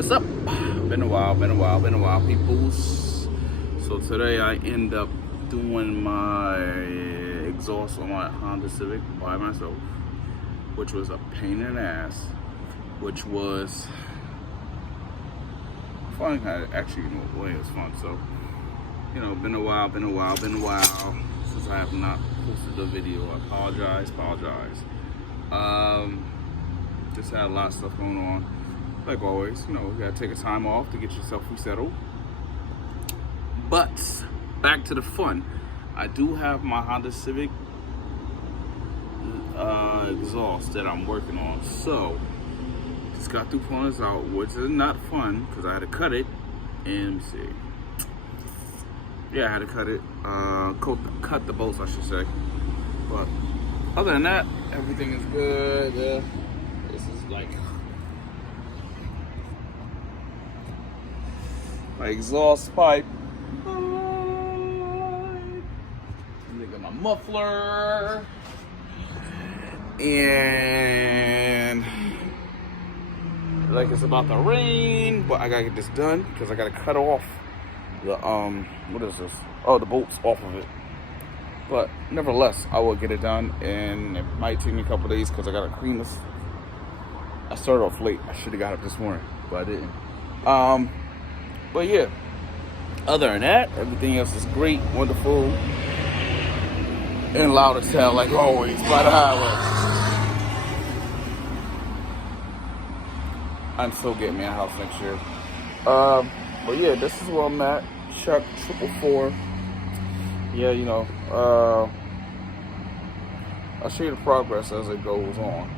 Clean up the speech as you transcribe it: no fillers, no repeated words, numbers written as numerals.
What's up? Been a while, peoples. So today I end up doing my exhaust on my Honda Civic by myself, which was a pain in the ass, which was fun. Actually, in a way, it was fun. So, you know, been a while since I have not posted a video. I apologize. Just had a lot of stuff going on. Like always, you know, you gotta take a time off to get yourself resettled. But back to the fun. I do have my Honda Civic exhaust that I'm working on. So just got through pulling this out, which is not fun because I had to cut it. And let me see. Yeah, I had to cut it. Cut the bolts, I should say. But other than that, everything is good. This is like my exhaust pipe. Look at my muffler. And like it's about to rain, but I gotta get this done because I gotta cut off the what is this? Oh, the bolts off of it. But nevertheless, I will get it done, and it might take me a couple days because I gotta clean this. I started off late. I should have got up this morning, but I didn't. But yeah, other than that, everything else is great, wonderful, and loud as hell, like always, by the highway. I'm still getting me a house next year. But yeah, this is where I'm at. Chuck 444. Yeah, you know, I'll show you the progress as it goes on.